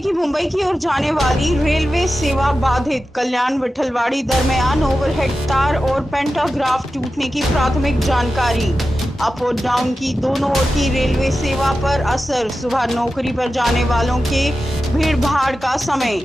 पुणे की मुंबई की ओर जाने वाली रेलवे सेवा बाधित। कल्याण विठलवाड़ी दरमियान ओवरहेड तार और पेंटाग्राफ टूटने की प्राथमिक जानकारी। अप और डाउन की दोनों ओर की रेलवे सेवा पर असर। सुबह नौकरी पर जाने वालों के भीड़ भाड़ का समय।